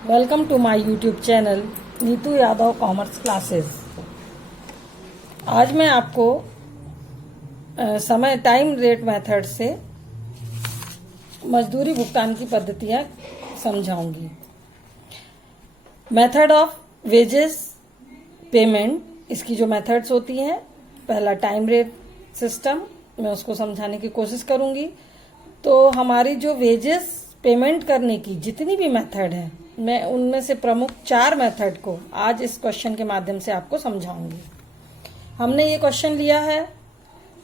Welcome to my YouTube channel Neetu Yadav commerce classes. आज मैं आपको समय टाइम रेट मेथड से मजदूरी भुगतान की पद्धतियां समझाऊंगी। मेथड ऑफ वेजेस पेमेंट, इसकी जो मेथड्स होती हैं, पहला टाइम रेट सिस्टम, मैं उसको समझाने की कोशिश करूंगी। तो हमारी जो वेजेस पेमेंट करने की जितनी भी मेथड है, मैं उनमें से प्रमुख 4 मेथड को आज इस क्वेश्चन के माध्यम से आपको समझाऊंगी। हमने ये क्वेश्चन लिया है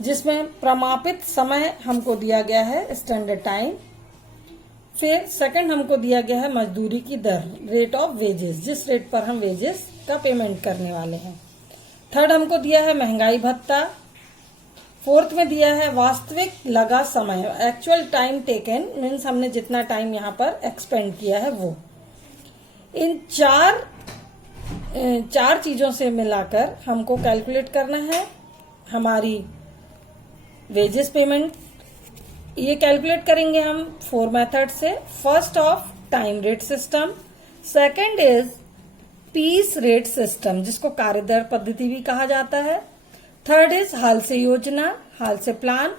जिसमें प्रमापित समय हमको दिया गया है स्टैंडर्ड टाइम, फिर सेकंड हमको दिया गया है मजदूरी की दर, रेट ऑफ वेजेस, जिस रेट पर हम वेजेस का पेमेंट करने वाले हैं। थर्ड हमको दिया है महंगाई भत्ता। फोर्थ में दिया है वास्तविक लगा समय, एक्चुअल टाइम टेकन, मीन्स हमने जितना टाइम यहाँ पर एक्सपेंड किया है वो। इन चार चीजों से मिलाकर हमको कैलकुलेट करना है हमारी वेजेस पेमेंट। ये कैलकुलेट करेंगे हम 4 मेथड से। First of time rate system, second is peace rate system जिसको कार्यदर पद्धति भी कहा जाता है, थर्ड इज हाल से योजना, हाल से प्लान,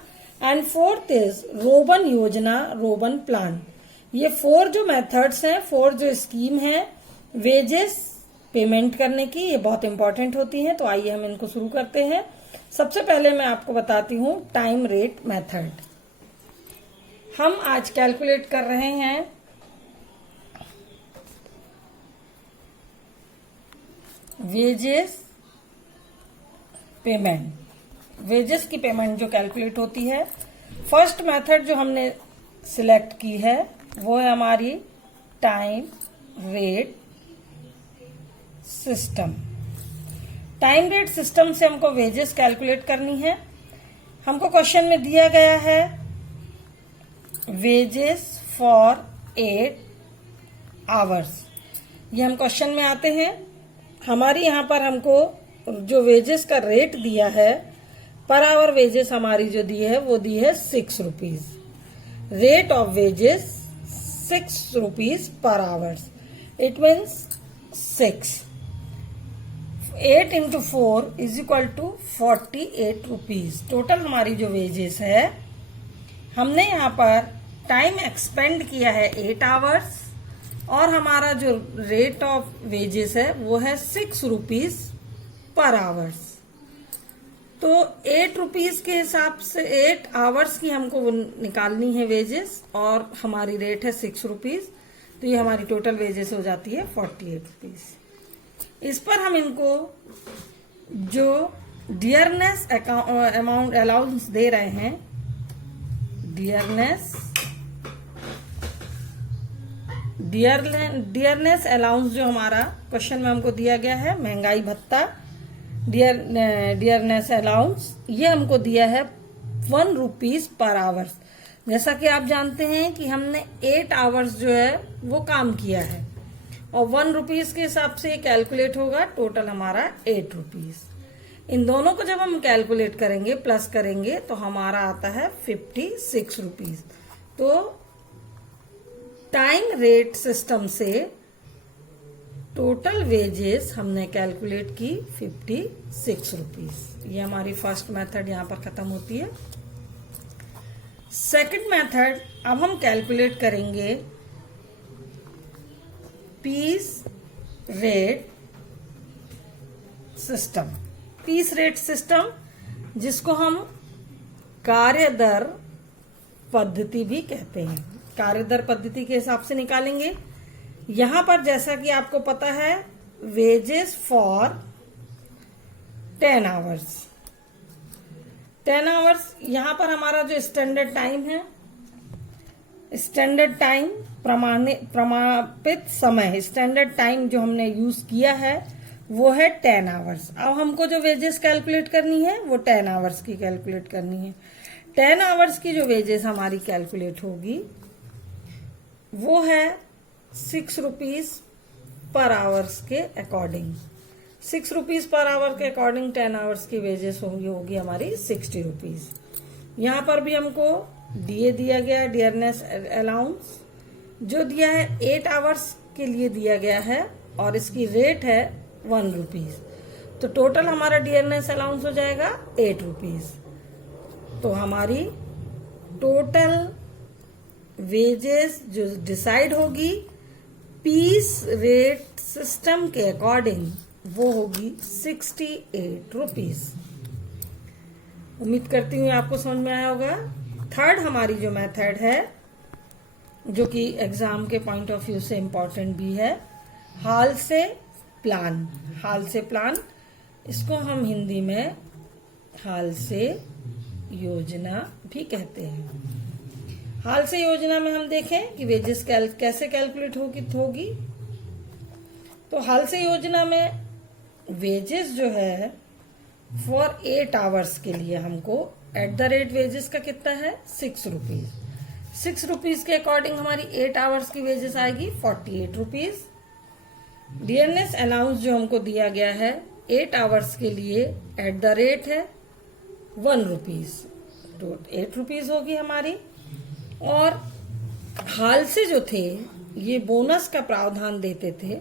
एंड फोर्थ इज रोबन योजना, रोबन प्लान। ये 4 जो मेथड्स हैं, 4 जो स्कीम है वेजेस पेमेंट करने की, ये बहुत इंपॉर्टेंट होती हैं। तो आइए हम इनको शुरू करते हैं। सबसे पहले मैं आपको बताती हूँ टाइम रेट मेथड। हम आज कैलकुलेट कर रहे हैं वेजेस पेमेंट। वेजेस की पेमेंट जो कैलकुलेट होती है, फर्स्ट मेथड जो हमने सिलेक्ट की है वो है हमारी time rate system. Time rate system से हमको वेजेस कैलकुलेट करनी है। हमको क्वेश्चन में दिया गया है वेजेस फॉर 8 आवर्स। ये हम क्वेश्चन में आते हैं। हमारी यहाँ पर हमको जो वेजेस का रेट दिया है, पर आवर वेजेस हमारी जो दी है वो दी है 6 rupees. Rate of wages 6 rupees per hours, it means 6। 8 into 4 is equal to 48 rupees. Total हमारी जो वेजेस है, हमने यहाँ पर टाइम एक्सपेंड किया है 8 आवर्स, और हमारा जो रेट ऑफ वेजेस है वो है 6 रुपीज पर आवर्स। तो 8 रुपीज के हिसाब से 8 आवर्स की हमको निकालनी है वेजेस, और हमारी रेट है 6 रुपीज। तो ये हमारी टोटल वेजेस हो जाती है 48 रुपीज। इस पर हम इनको जो डियरनेस अमाउंट अलाउंस दे रहे हैं, डियरनेस अलाउंस जो हमारा क्वेश्चन में हमको दिया गया है, महंगाई भत्ता, डियरनेस अलाउंस, ये हमको दिया है 1 रुपीज पर आवर्स। जैसा कि आप जानते हैं कि हमने 8 आवर्स जो है वो काम किया है, और 1 रुपीज के हिसाब से ये कैलकुलेट होगा। टोटल हमारा 8 रुपीज। इन दोनों को जब हम कैलकुलेट करेंगे, प्लस करेंगे, तो हमारा आता है 56 रुपीज। तो टाइम रेट सिस्टम से टोटल वेजेस हमने कैलकुलेट की 56 रुपीज। ये हमारी फर्स्ट मेथड यहां पर खत्म होती है। सेकंड मेथड, अब हम कैलकुलेट करेंगे piece rate system. Piece rate system जिसको हम कार्य दर पद्धति भी कहते हैं। कार्य दर पद्धति के हिसाब से निकालेंगे। यहां पर जैसा कि आपको पता है, वेजेस फॉर 10 आवर्स। 10 आवर्स, यहां पर हमारा जो स्टैंडर्ड टाइम है, स्टैंडर्ड टाइम प्रमापित समय, स्टैंडर्ड टाइम जो हमने यूज किया है वो है 10 आवर्स। अब हमको जो वेजेस कैलकुलेट करनी है वो 10 आवर्स की कैलकुलेट करनी है। 10 आवर्स की जो वेजेस हमारी कैलकुलेट होगी वो है 6 रुपीज पर आवर्स के अकॉर्डिंग। 6 रुपीज पर आवर के अकॉर्डिंग 10 आवर्स की वेजेस होगी हमारी 60 रुपीज। यहाँ पर भी हमको दिया गया डियरनेस अलाउंस जो दिया है 8 आवर्स के लिए दिया गया है और इसकी रेट है 1 रुपीज। तो टोटल हमारा डियरनेस अलाउंस हो जाएगा 8 रुपीज। तो हमारी टोटल वेजेस जो डिसाइड होगी पीस रेट सिस्टम के अकॉर्डिंग वो होगी 68 रुपीज। उम्मीद करती हूँ आपको समझ में आया होगा। थर्ड हमारी जो मेथड है जो कि एग्जाम के पॉइंट ऑफ व्यू से इम्पोर्टेंट भी है, हाल से प्लान। हाल से प्लान, इसको हम हिंदी में हाल से योजना भी कहते हैं। हाल से योजना में हम देखें कि वेजेस कैसे कैलकुलेट होगी। तो हाल से योजना में वेजेस जो है फॉर 8 आवर्स के लिए हमको एट द रेट वेजेस का कितना है 6 रुपीज। 6 रुपीज के अकॉर्डिंग हमारी 8 आवर्स की वेजेस आएगी 48 रुपीज। डियरनेस अलाउंस जो हमको दिया गया है 8 आवर्स के लिए एट द रेट है 1 रुपीज, तो 8 रुपीज होगी हमारी। और हाल से जो थे ये बोनस का प्रावधान देते थे।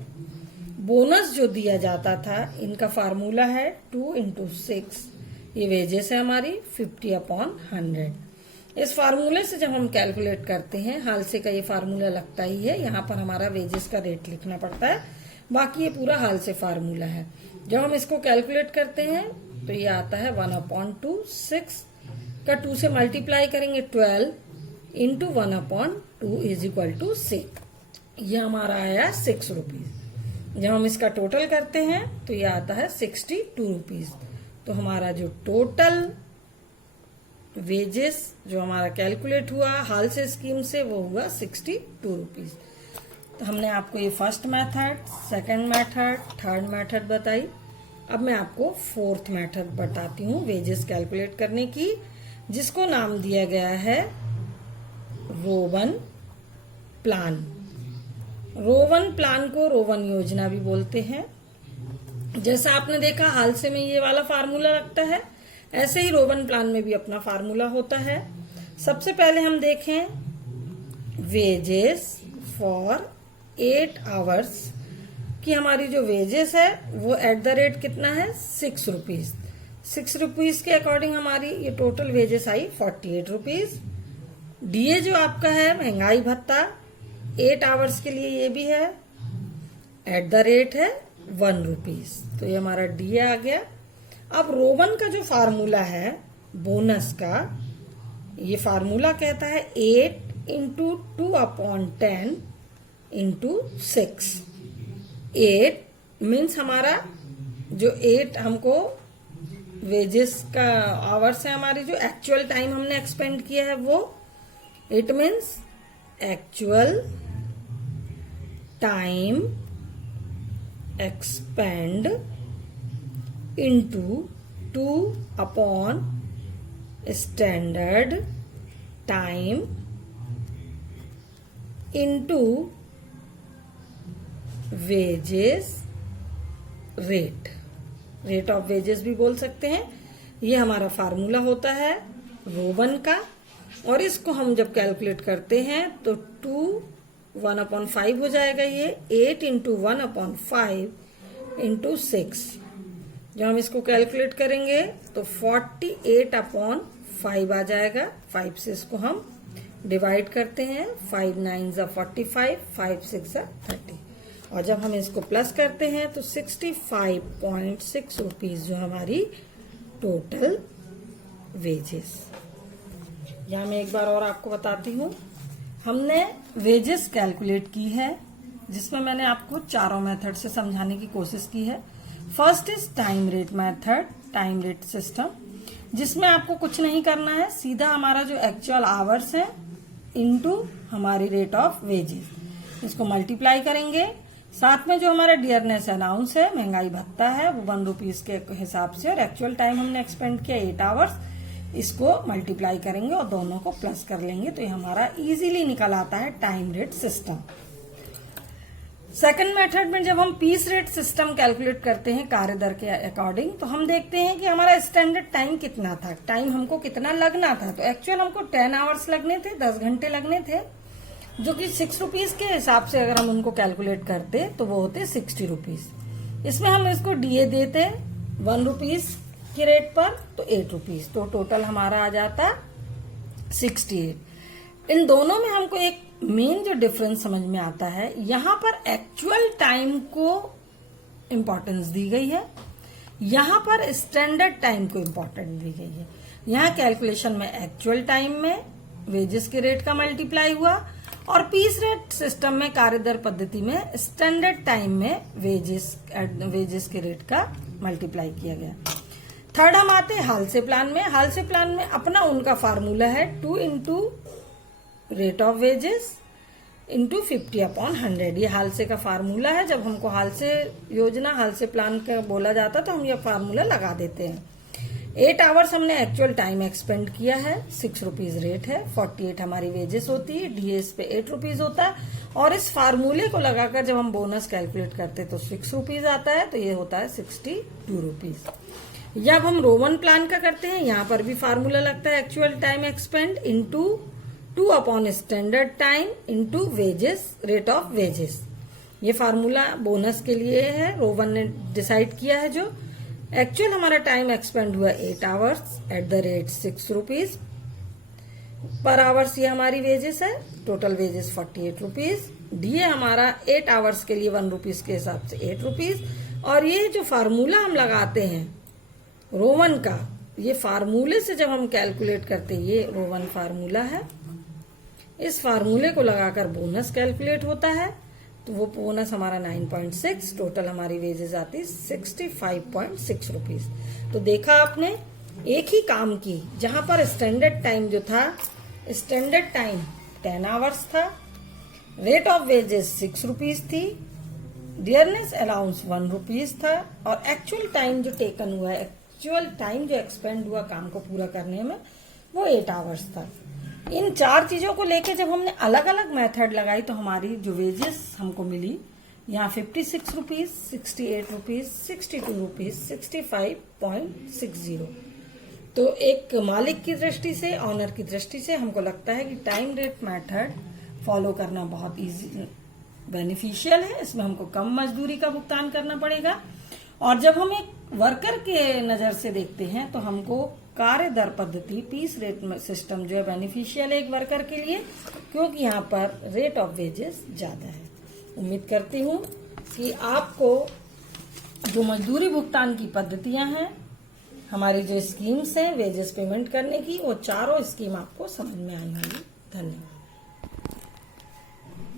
बोनस जो दिया जाता था इनका फार्मूला है 2 × 6। ये वेजेस है हमारी 50/100। इस फार्मूले से जब हम कैलकुलेट करते हैं, हाल से का ये फार्मूला लगता ही है, यहाँ पर हमारा वेजेस का रेट लिखना पड़ता है, बाकी ये पूरा हाल से फार्मूला है। जब हम इसको कैलकुलेट करते हैं तो ये आता है 1/2। 6 का 2 से मल्टीप्लाई करेंगे 12 × 1/2 = 6। ये हमारा आया 6 रुपीज। जब हम इसका टोटल करते हैं तो ये आता है 62 रुपीज। तो हमारा जो टोटल वेजेस जो हमारा कैलकुलेट हुआ हाल से स्कीम से वो हुआ 62 रुपीज। तो हमने आपको ये first method, second method, third method बताई। अब मैं आपको फोर्थ मेथड बताती हूँ वेजेस कैलकुलेट करने की, जिसको नाम दिया गया है रोवन प्लान। रोवन प्लान को रोवन योजना भी बोलते हैं। जैसा आपने देखा हाल से में ये वाला फार्मूला लगता है, ऐसे ही रोवन प्लान में भी अपना फार्मूला होता है। सबसे पहले हम देखें वेजेस फॉर 8 आवर्स की हमारी जो वेजेस है वो एट द रेट कितना है 6 रुपीज। 6 रुपीज के अकॉर्डिंग हमारी ये टोटल वेजेस आई 48 रुपीज। डीए जो आपका है महंगाई भत्ता 8 आवर्स के लिए ये भी है, एट द रेट है 1 रुपीज। तो ये हमारा डीए आ गया। अब रोवन का जो फार्मूला है बोनस का, ये फार्मूला कहता है 8 × 2/10 × 6। 8 मीन्स हमारा जो 8 हमको वेजेस का आवर्स है, हमारी जो एक्चुअल टाइम हमने एक्सपेंड किया है वो 8 means actual time expand into 2 standard time into wages rate. Rate of wages भी बोल सकते हैं। ये हमारा फार्मूला होता है रोवन का, और इसको हम जब कैलकुलेट करते हैं तो 1/5 हो जाएगा। ये 8 × 1/5 × 6। जब हम इसको कैलकुलेट करेंगे तो 48/5 आ जाएगा। 5 से इसको हम डिवाइड करते हैं, 5 9 = 45, 5 6 = 30, और जब हम इसको प्लस करते हैं तो 65.6 रुपीज जो हमारी टोटल वेजेस। यहाँ मैं एक बार और आपको बताती हूँ, हमने वेजेस कैलकुलेट की है जिसमें मैंने आपको चारों मेथड से समझाने की कोशिश की है। First is time rate method, time rate system, जिसमें आपको कुछ नहीं करना है, सीधा हमारा जो एक्चुअल आवर्स है इनटू हमारी रेट ऑफ वेजेस, इसको मल्टीप्लाई करेंगे। साथ में जो हमारा डियरनेस अलाउंस है, महंगाई भत्ता है, वो 1 रुपीज के हिसाब से, और एक्चुअल टाइम हमने एक्सपेंड किया 8 आवर्स, इसको मल्टीप्लाई करेंगे और दोनों को प्लस कर लेंगे, तो ये हमारा इजीली निकल आता है time rate system. Second method में जब हम पीस रेट सिस्टम कैलकुलेट करते हैं कार्य दर के अकॉर्डिंग, तो हम देखते हैं कि हमारा स्टैंडर्ड टाइम कितना था, टाइम हमको कितना लगना था। तो एक्चुअल हमको 10 आवर्स लगने थे, 10 घंटे लगने थे, जो कि 6 रुपीज के हिसाब से अगर हम उनको कैलकुलेट करते तो वो होते 60 रुपीज। इसमें हम इसको डीए देते 1 रुपीज की रेट पर तो 8 रुपीज, तो टोटल हमारा आ जाता 68। इन दोनों में हमको एक मेन जो डिफरेंस समझ में आता है, यहाँ पर एक्चुअल टाइम को इम्पोर्टेंस दी गई है, यहाँ पर स्टैंडर्ड टाइम को इम्पोर्टेंस दी गई है। यहाँ कैलकुलेशन में एक्चुअल टाइम में वेजेस के रेट का मल्टीप्लाई हुआ और पीस रेट सिस्टम में कार्य दर पद्धति में स्टैंडर्ड टाइम में वेजेस के रेट का मल्टीप्लाई किया गया। थर्ड हम आते हैं हाल से प्लान में। हाल से प्लान में अपना उनका फार्मूला है 2 into rate of wages into 50/100। ये हाल से का फार्मूला है। जब हमको हाल से योजना, हाल से प्लान का बोला जाता तो हम ये फार्मूला लगा देते हैं। 8 आवर्स हमने एक्चुअल टाइम एक्सपेंड किया है, 6 रुपीज रेट है, 48 हमारी वेजेस होती है, डीएस पे 8 रुपीज होता है और इस फार्मूले को लगाकर जब हम बोनस कैलकुलेट करते तो 6 रुपीज आता है, तो ये होता है 62 रुपीज। जब हम रोमन प्लान का करते हैं, यहाँ पर भी फार्मूला लगता है actual time expand into 2 standard time into wages, rate of wages. ये फार्मूला बोनस के लिए है, रोमन ने डिसाइड किया है। जो एक्चुअल हमारा टाइम एक्सपेंड हुआ 8 hours at the rate 6 rupees per hours, ये हमारी वेजेस है, टोटल वेजेस 48 रुपीज। डीए हमारा 8 आवर्स के लिए 1 रुपीज के हिसाब से 8 रुपीज। और ये जो फार्मूला हम लगाते हैं रोमन का, ये फार्मूले से जब हम कैलकुलेट करते हैं, ये रोमन फार्मूला है, इस फार्मूले को लगाकर बोनस कैलकुलेट होता है, तो वो बोनस हमारा 9.6, टोटल हमारी वेजेस आती 65.6 रुपीज। तो देखा आपने एक ही काम की, जहां पर स्टैंडर्ड टाइम जो था, स्टैंडर्ड टाइम 10 आवर्स था, रेट ऑफ वेजेस 6 रुपीज थी, डियरनेस अलाउंस 1 रुपीज था और एक्चुअल टाइम जो टेकन हुआ है, एक्चुअल टाइम जो एक्सपेंड हुआ काम को पूरा करने में, वो 8 आवर्स था। इन 4 चीजों को लेके जब हमने अलग अलग मेथड लगाई तो हमारी जो वेजेस हमको मिली, यहाँ 56 रुपीज, 68 रुपीज, 62 रुपीज, 65.60। तो एक मालिक की दृष्टि से, ऑनर की दृष्टि से हमको लगता है कि टाइम रेट मेथड फॉलो करना बहुत इजी, बेनिफिशियल है। इसमें हमको कम मजदूरी का भुगतान करना पड़ेगा और जब हम एक वर्कर के नजर से देखते हैं तो हमको कार्य दर पद्धति, पीस रेट सिस्टम जो है बेनिफिशियल है एक वर्कर के लिए, क्योंकि यहाँ पर रेट ऑफ वेजेस ज्यादा है। उम्मीद करती हूँ कि आपको जो मजदूरी भुगतान की पद्धतियां हैं, हमारी जो स्कीम्स हैं वेजेस पेमेंट करने की, वो चारों स्कीम आपको समझ में आई होंगी। धन्यवाद।